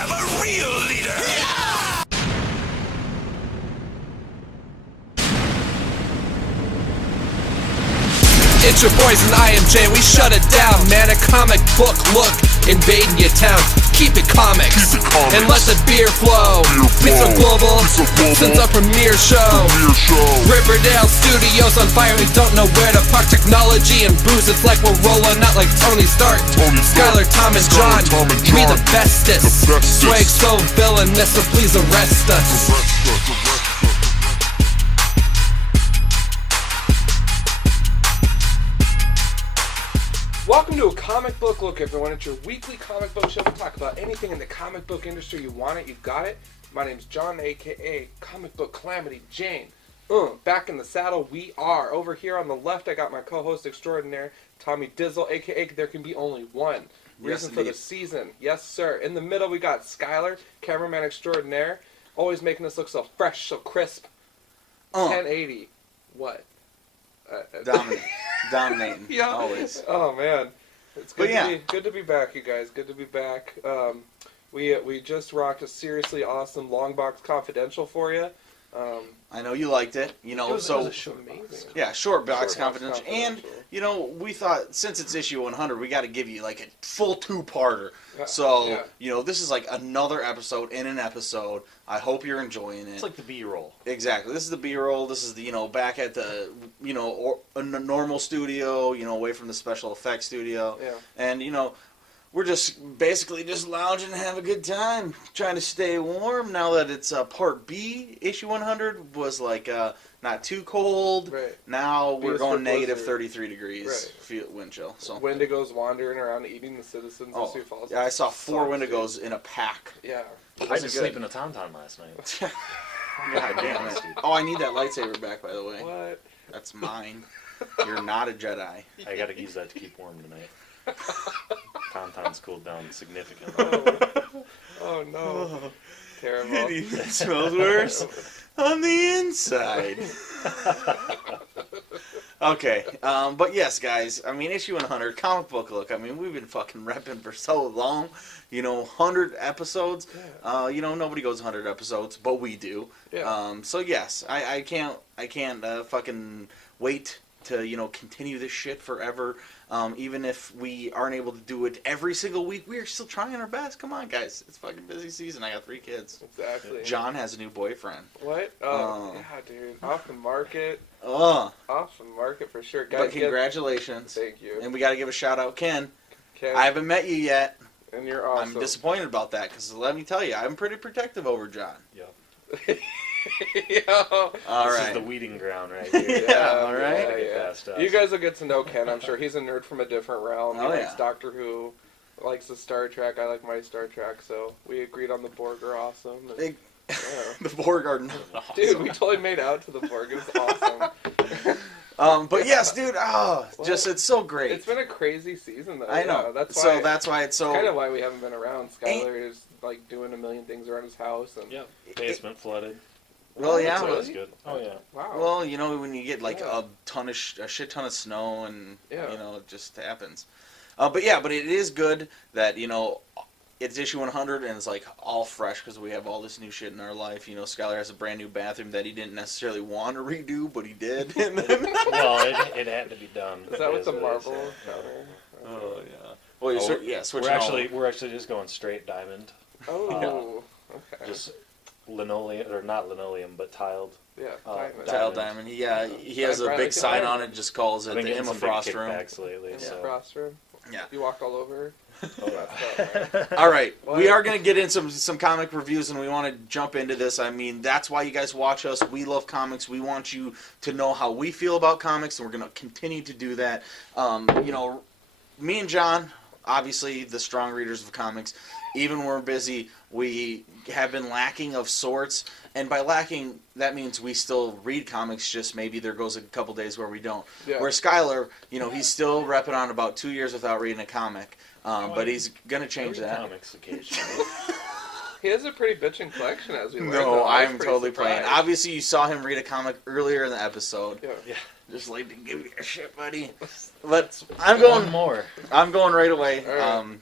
have a real leader. It's your boys and IMJ, we shut it down, man. A comic book look, invading your town. Keep it comics, and let the beer flow. We so global, since our premiere show. Riverdale Studios on fire, we don't know where to park. Technology and booze, it's like we're rolling out like Tony Stark. Skylar, Tom, and John, we the bestest. Swag so villainous, so please arrest us. Welcome to a comic book look, everyone. It's your weekly comic book show. We talk about anything in the comic book industry. You want it, you got it. My name's John, aka Comic Book Calamity Jane. Back in the saddle, we are. Over here on the left, I got my co-host extraordinaire, Tommy Dizzle, aka There Can Be Only One. Reason for the season. Yes, sir. In the middle, we got Skylar, cameraman extraordinaire, always making us look so fresh, so crisp. 1080. What? Dominating. Yeah. Always. Oh man, it's good to be back, you guys. Good to be back. We just rocked a seriously awesome long box confidential for you. I know you liked it. You know, it was amazing. Yeah, short box confidential. And you know, we thought since it's issue 100, we got to give you like a full two-parter. You know, this is like another episode in an episode. I hope you're enjoying it. It's like the B-roll. Exactly. This is the B-roll. This is the back at the a normal studio. Away from the special effects studio. Yeah. And we're just basically just lounging and have a good time, trying to stay warm. Now that it's part B, issue 100 was like not too cold. Right. Now we're going negative blizzard. 33 degrees wind chill. So Wendigos wandering around eating the citizens of Sioux Falls. Yeah, I saw 4 Wendigos in a pack. Yeah. I just sleep in a tauntaun last night. God damn it. Oh, I need that lightsaber back, by the way. What? That's mine. You're not a Jedi. I gotta use that to keep warm tonight. Tauntaun's cooled down significantly. Oh no. Terrible. It smells worse on the inside. Okay, but yes, guys, I mean, issue 100, comic book look. I mean, we've been fucking repping for so long, 100 episodes. Nobody goes 100 episodes, but we do. Yeah. So yes, I can't fucking wait to continue this shit forever. Even if we aren't able to do it every single week, we are still trying our best. Come on, guys, it's fucking busy season. I got 3 kids. Exactly. John has a new boyfriend. What? Oh, yeah, dude. Off the market. Off the market for sure. Guys, but congratulations. Thank you. And we got to give a shout out, Ken. Ken. I haven't met you yet. And you're awesome. I'm disappointed about that because let me tell you, I'm pretty protective over John. Yep. All this right. is the weeding ground right here. Yeah, all right. You guys will get to know Ken. I'm sure he's a nerd from a different realm. He likes yeah. Doctor Who, likes the Star Trek. I like my Star Trek. So we agreed on the Borg are awesome. And, the Borg are not awesome. Dude, we totally made out to the Borg. It was awesome. But yes, dude. It's so great. It's been a crazy season, though. I know. Yeah, that's why it's so. Kind of why we haven't been around. Skylar is like doing a million things around his house, and basement flooded. Well, yeah. That's good. Oh yeah. Wow. Well, when you get like a shit ton of snow, and it just happens. But it is good that it's issue 100 and it's like all fresh because we have all this new shit in our life. Skylar has a brand new bathroom that he didn't necessarily want to redo, but he did. Well, it had to be done. Is that with the marble counter? Oh yeah. Well, we're actually just going straight diamond. Oh, okay. Just linoleum, or not linoleum, but tiled. Yeah, tiled diamond. Yeah, he has a big sign on it. Just calls it the Emma Frost room. Lately, Frost room. Yeah. You walked all over her? All right, we are going to get in some comic reviews, and we want to jump into this. I mean, that's why you guys watch us. We love comics. We want you to know how we feel about comics, and we're going to continue to do that. Me and John, obviously the strong readers of comics, even when we're busy, we have been lacking of sorts. And by lacking, that means we still read comics, just maybe there goes a couple days where we don't. Yeah. Where Skylar, he's still repping on about 2 years without reading a comic. But he's going to change that. Comics occasionally. He has a pretty bitchin' collection, as we learned. No, I'm totally playing. Obviously, you saw him read a comic earlier in the episode. Yeah. Just like to give you a shit, buddy. But I'm going more. I'm going right away. All right.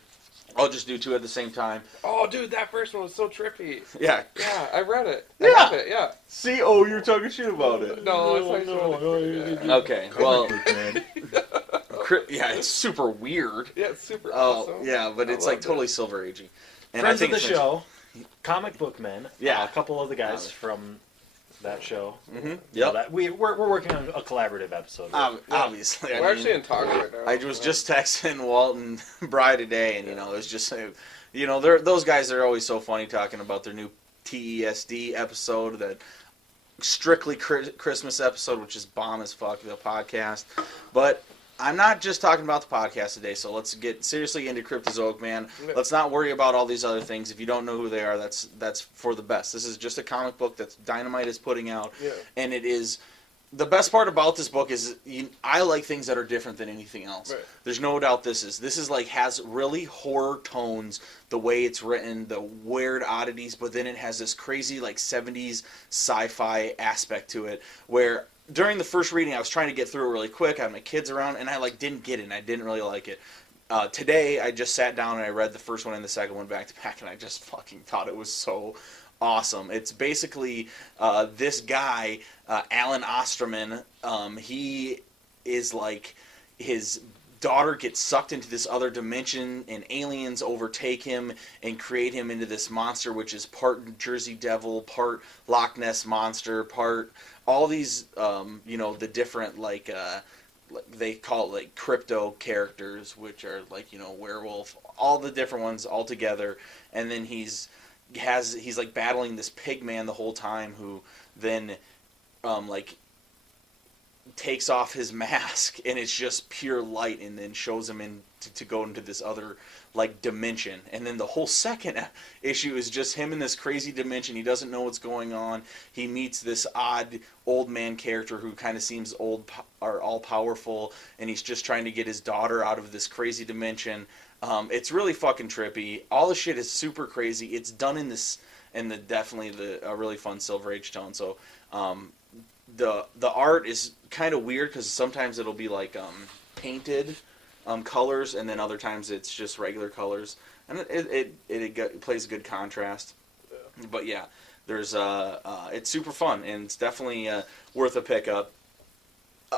I'll just do 2 at the same time. Oh, dude, that first one was so trippy. Yeah. Yeah, I read it. Yeah. I have it, yeah. See, oh, you're talking shit about it. No, it's like Okay, well, man. yeah, it's super weird. Yeah, it's super Oh, awesome. yeah, but it's like totally Silver Agey. And Friends I think of the it's show, Comic Book Men. Yeah. A couple of the guys from that show. Mm-hmm. Yeah. Yep. We're working on a collaborative episode. Obviously. We're actually in talks right now. I was just texting Walt and Bri today, and it was just, those guys are always so funny talking about their new TESD episode, that strictly Christmas episode, which is bomb as fuck, the podcast. But I'm not just talking about the podcast today, so let's get seriously into Cryptozoic Man. Let's not worry about all these other things. If you don't know who they are, that's for the best. This is just a comic book that Dynamite is putting out, and it is... The best part about this book is I like things that are different than anything else. Right. There's no doubt this is like has really horror tones, the way it's written, the weird oddities, but then it has this crazy like 70s sci-fi aspect to it where during the first reading I was trying to get through it really quick. I had my kids around and I like didn't get it and I didn't really like it. Today I just sat down and I read the first one and the second one back to back and I just fucking thought it was so awesome. It's basically this guy, Alan Osterman. He is like, his daughter gets sucked into this other dimension and aliens overtake him and create him into this monster, which is part Jersey Devil, part Loch Ness Monster, part all these, the different like they call it like crypto characters, which are like, werewolf, all the different ones all together. And then he's like battling this pig man the whole time, who then like takes off his mask and it's just pure light, and then shows him in to go into this other like dimension. And then the whole second issue is just him in this crazy dimension. He doesn't know what's going on. He meets this odd old man character who kind of seems old or all powerful, and he's just trying to get his daughter out of this crazy dimension. It's really fucking trippy. All the shit is super crazy. It's done in definitely a really fun Silver Age tone. So the art is kind of weird because sometimes it'll be like painted colors, and then other times it's just regular colors, and it plays a good contrast. But yeah, there's it's super fun, and it's definitely worth a pickup.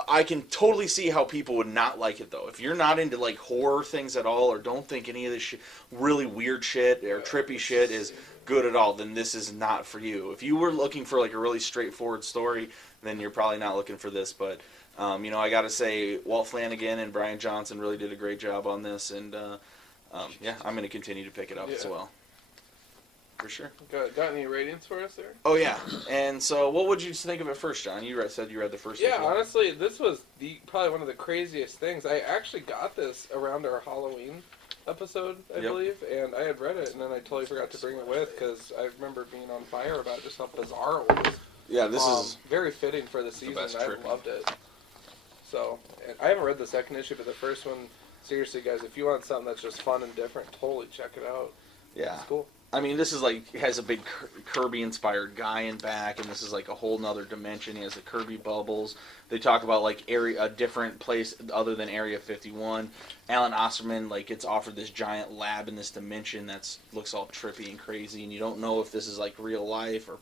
I can totally see how people would not like it, though. If you're not into like horror things at all, or don't think any of this really weird shit or trippy shit is good at all, then this is not for you. If you were looking for like a really straightforward story, then you're probably not looking for this. But I got to say, Walt Flanagan and Brian Johnson really did a great job on this, and yeah, I'm going to continue to pick it up as well. For sure. Got any ratings for us there? Oh, yeah. And so, what would you think of it first, John? You said you read the first issue. Yeah, honestly, this was probably one of the craziest things. I actually got this around our Halloween episode, I believe, and I had read it, and then I totally forgot to bring it with, because I remember being on fire about just how bizarre it was. Yeah, this is very fitting for the season. best I tripping. loved it. So, and I haven't read the second issue, but the first one, seriously, guys, if you want something that's just fun and different, totally check it out. Yeah. It's cool. I mean, this is like, has a big Kirby-inspired guy in back, and this is like a whole nother dimension. He has the Kirby bubbles. They talk about like a different place other than Area 51. Alan Osterman like gets offered this giant lab in this dimension that looks all trippy and crazy, and you don't know if this is like real life or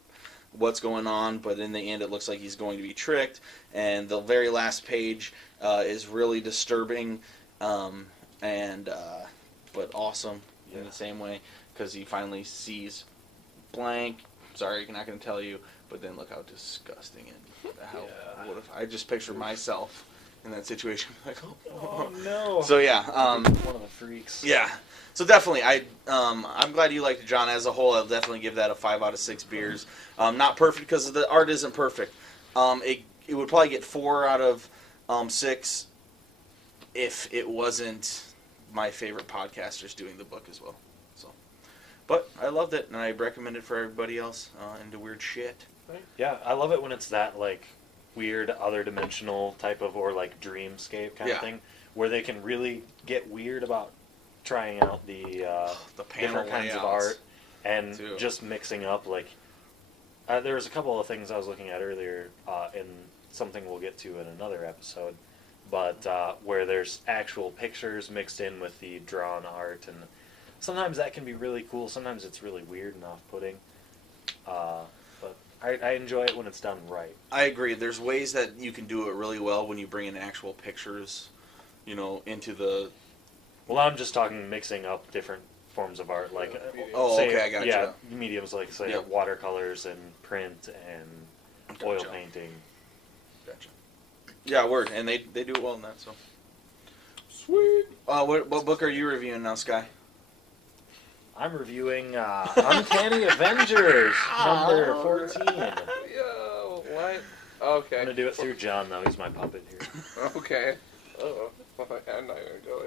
what's going on, but in the end it looks like he's going to be tricked. And the very last page is really disturbing, but awesome in the same way. Because he finally sees blank. Sorry, I'm not going to tell you. But then look how disgusting and how. What if I just picture myself in that situation? Like, oh no. So yeah, one of the freaks. Yeah. So definitely, I'm glad you liked it, John. As a whole, I'll definitely give that a 5 out of 6 beers. Not perfect because the art isn't perfect. It would probably get 4 out of 6 if it wasn't my favorite podcasters doing the book as well. But I loved it, and I recommend it for everybody else into weird shit. Yeah, I love it when it's that, like, weird, other-dimensional type of, or, like, dreamscape kind of thing, where they can really get weird about trying out the different kinds of art, and just mixing up, like, there was a couple of things I was looking at earlier, in something we'll get to in another episode, but where there's actual pictures mixed in with the drawn art, and sometimes that can be really cool. Sometimes it's really weird and off-putting. But I enjoy it when it's done right. I agree. There's ways that you can do it really well when you bring in actual pictures, into the... Well, I'm just talking mixing up different forms of art, like okay, I got you. Yeah, mediums like say watercolors and print and oil painting. Gotcha. Yeah, word, and they do it well in that. So Sweet. What book are you reviewing now, Sky? I'm reviewing Uncanny Avengers number 14. Yo, what? Okay. I'm gonna do it through John though. He's my puppet here. Okay. Oh, I'm not gonna go.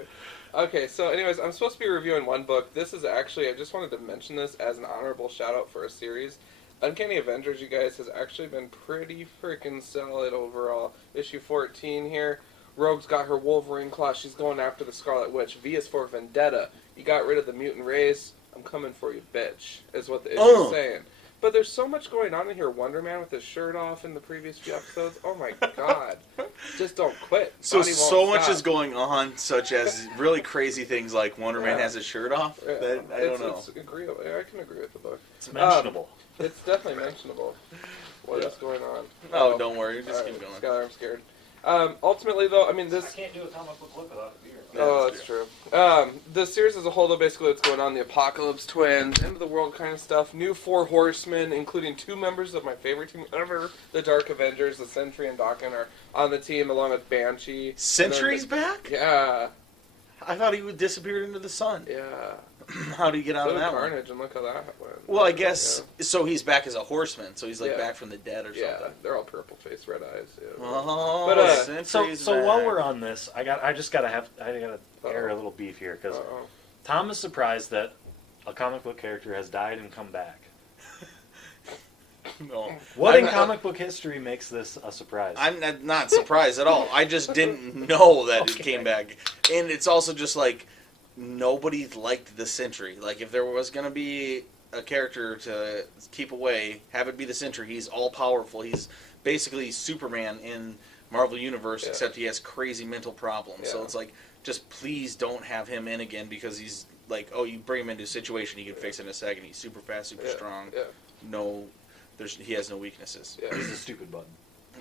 Okay, so anyways, I'm supposed to be reviewing one book. This is actually, I just wanted to mention this as an honorable shout out for a series. Uncanny Avengers, you guys, has actually been pretty freaking solid overall. Issue 14 here. Rogue's got her Wolverine claw. She's going after the Scarlet Witch. V is for Vendetta. You got rid of the mutant race. I'm coming for you, bitch, is what the issue's saying. But there's so much going on in here. Wonder Man with his shirt off in the previous few episodes. Oh my god. Just don't quit. So much is going on, such as really crazy things like Wonder Man has his shirt off. Yeah. That, I don't know. It's agreeable. I can agree with the book. It's mentionable. It's definitely mentionable. What is going on? Oh, don't worry. Just keep going. Skylar, I'm scared. Ultimately, though, I mean, this... I can't do a comic book look without a beer. Oh, that's true. The series as a whole, though, basically what's going on, the Apocalypse Twins, end of the world kind of stuff, new 4 horsemen, including 2 members of my favorite team ever, the Dark Avengers, the Sentry and Daken are on the team, along with Banshee. Sentry's back? Yeah. I thought he would disappear into the sun. Yeah. How do you get out of that Carnage, and look how that went. Well, I guess, so he's back as a horseman, so he's like back from the dead or something. Yeah, they're all purple face, red eyes. Yeah. Oh, but, so while we're on this, I gotta air a little beef here, because Tom is surprised that a comic book character has died and come back. No. What in comic book history makes this a surprise? I'm not surprised at all. I just didn't know that it came back. And it's also just like, nobody liked the Sentry. Like, if there was going to be a character to keep away, have it be the Sentry. He's all-powerful. He's basically Superman in Marvel Universe, except he has crazy mental problems. So it's like, just please don't have him in again, because he's like, oh, you bring him into a situation, he can fix it in a second. He's super fast, super strong. Yeah. No, he has no weaknesses. Yeah. He's a stupid button.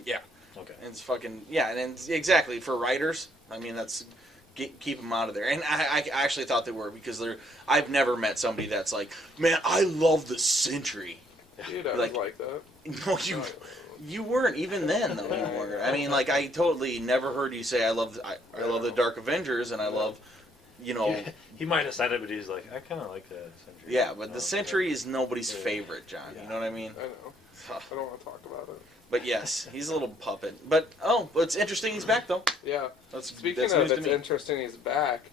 Yeah. Okay. And it's fucking, and it's, exactly, for writers, I mean, that's... keep them out of there. And I actually thought they were, because I've never met somebody that's like, man, I love the Sentry. Dude, I was like that. No, you weren't even then, though. You weren't. I mean, like, I totally never heard you say I love the Dark Avengers, and I love, He might have said it, but he's like, I kind of like the Sentry. Yeah, but the Sentry is nobody's favorite, John. You know what I mean? I know. I don't want to talk about it. But yes, he's a little puppet. But it's interesting he's back though. Yeah. Speaking of it's interesting he's back,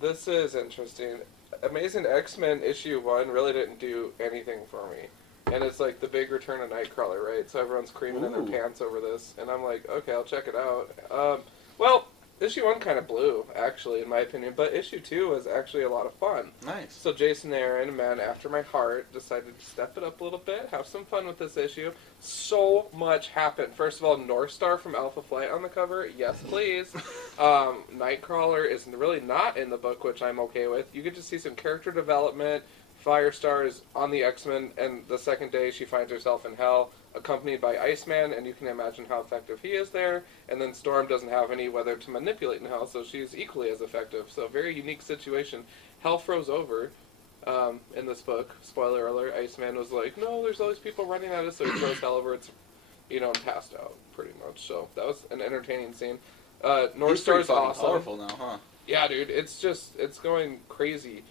this is interesting. Amazing X-Men issue 1 really didn't do anything for me. And it's like the big return of Nightcrawler, right? So everyone's creaming in their pants over this. And I'm like, okay, I'll check it out. Well, issue 1 kind of blew, actually, in my opinion. But issue 2 was actually a lot of fun. Nice. So Jason Aaron, a man after my heart, decided to step it up a little bit, have some fun with this issue. So much happened. First of all, North Star from Alpha Flight on the cover. Yes, please. Nightcrawler is really not in the book, which I'm okay with. You get to see some character development. Firestar is on the X-Men, and the second day she finds herself in hell, accompanied by Iceman, and you can imagine how effective he is there. And then Storm doesn't have any weather to manipulate in hell, so she's equally as effective. So very unique situation. Hell froze over in this book. Spoiler alert, Iceman was like, no, there's all these people running at us, so he throws hell over. It's, and passed out, pretty much. So that was an entertaining scene. North Star's awesome. Powerful now, huh? Yeah, dude, it's going crazy.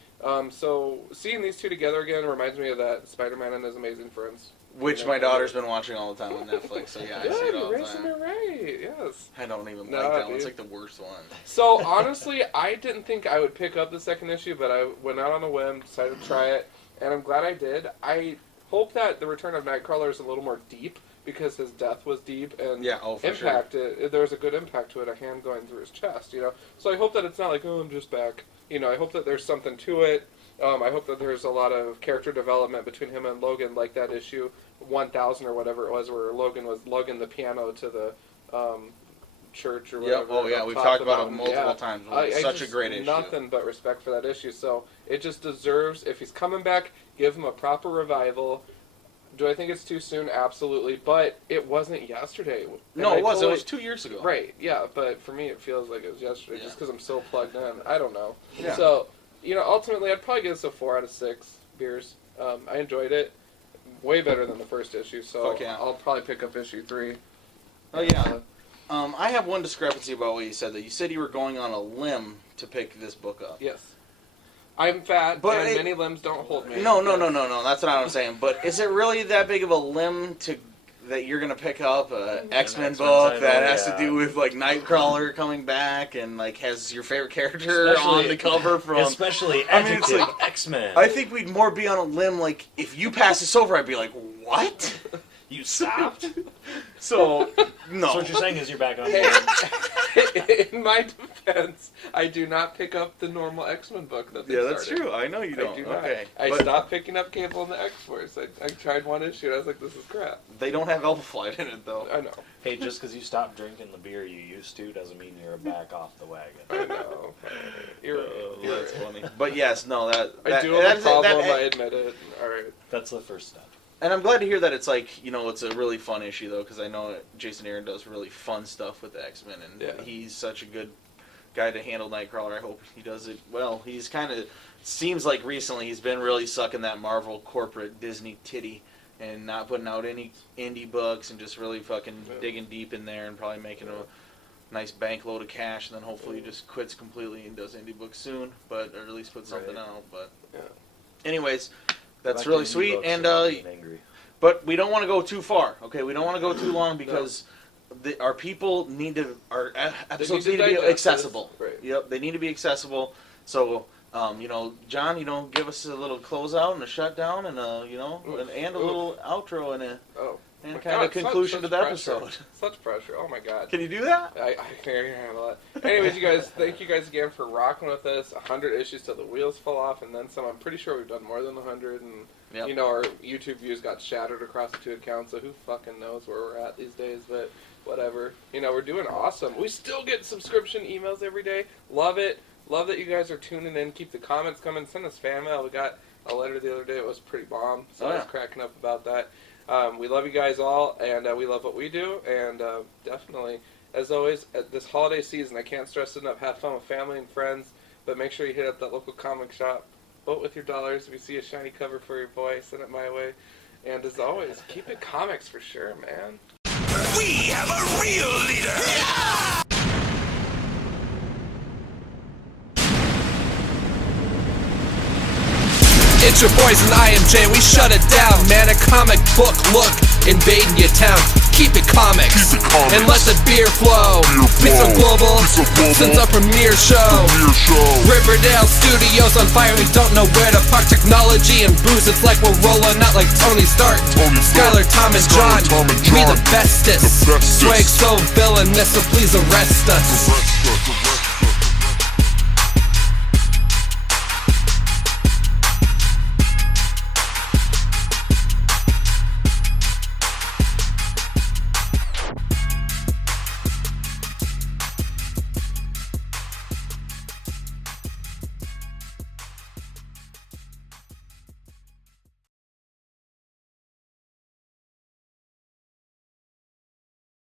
So seeing these two together again reminds me of that Spider-Man and His Amazing Friends. Which my daughter's been watching all the time on Netflix, so yeah, I see it all the time. You're right, yes. I don't even like that one. It's like the worst one. So, honestly, I didn't think I would pick up the second issue, but I went out on a whim, decided to try it, and I'm glad I did. I hope that the return of Nightcrawler is a little more deep, because his death was deep, and there was a good impact to it, a hand going through his chest, So I hope that it's not like, oh, I'm just back. I hope that there's something to it. I hope that there's a lot of character development between him and Logan, like that issue 1000 or whatever it was, where Logan was lugging the piano to Church or Yeah. whatever. Oh yeah, we've talked about it multiple times. It's such a great issue. Nothing but respect for that issue. So it just deserves. If he's coming back, give him a proper revival. Do I think it's too soon? Absolutely. But it wasn't yesterday. No, it was. It was 2 years ago. Right. Yeah. But for me, it feels like it was yesterday, just because I'm so plugged in. I don't know. Yeah. So ultimately, I'd probably give this a 4 out of 6 beers. I enjoyed it. Way better than the first issue. So Fuck yeah. I'll probably pick up issue 3. Oh yeah. I have one discrepancy about what you said. That you said you were going on a limb to pick this book up. Yes. I'm fat, But and many limbs don't hold me. No. That's not what I'm saying. But is it really that big of a limb that you're gonna pick up a X-Men book that has to do with like Nightcrawler coming back and like has your favorite character on the cover from? Especially adjective X-Men. I think we'd more be on a limb. Like if you pass this over, I'd be like, what? You stopped. So no. So what you're saying is you're back on. In my defense, I do not pick up the normal X-Men book that they that's started. true. I know you don't. I do not. Okay. I stopped picking up Cable and the X-Force. I tried one issue and I was like, this is crap. They don't have Alpha Flight in it though. I know. Hey, just because you stopped drinking the beer you used to doesn't mean you're back off the wagon. I know. You're That's right. funny. But yes, no, I do have a problem. I admit it. All right. That's the first step. And I'm glad to hear that it's like, it's a really fun issue, though, because I know Jason Aaron does really fun stuff with the X-Men, and he's such a good guy to handle Nightcrawler. I hope he does it well. He's kind of, seems like recently he's been really sucking that Marvel corporate Disney titty and not putting out any indie books and just really fucking digging deep in there and probably making a nice bank load of cash, and then hopefully he just quits completely and does indie books soon, or at least puts something out. But anyways... That's really sweet, and but we don't want to go too far. Okay, we don't want to go too long because our people our episodes need to be accessible. Right. Yep, they need to be accessible. So, John, give us a little closeout and a shutdown, and and a little outro and a kind of conclusion to the episode. Such pressure. Oh my god. Can you do that? I can't handle it. Anyways, you guys, thank you guys again for rocking with us. 100 issues till the wheels fall off, and then some. I'm pretty sure we've done more than 100, and our YouTube views got shattered across the 2 accounts. So who fucking knows where we're at these days? But whatever. We're doing awesome. We still get subscription emails every day. Love it. Love that you guys are tuning in. Keep the comments coming. Send us fan mail. We got a letter the other day. It was pretty bomb. So I was cracking up about that. We love you guys all, and we love what we do, and definitely, as always, at this holiday season, I can't stress it enough, have fun with family and friends, but make sure you hit up that local comic shop, vote with your dollars. If you see a shiny cover for your boy, send it my way, and as always, keep it comics for sure, man. We have a real leader! Yeah! It's your boys and I am Jay, we shut it down, man. A comic book look, invading your town. Keep it comics, and let the beer flow. Be so global, since our premiere show. Riverdale Studios on fire, we don't know where to park. Technology and booze, it's like we're rolling out like Tony Stark. Skylar, Tom, and John, we the bestest. Swag so villainous, so please arrest us.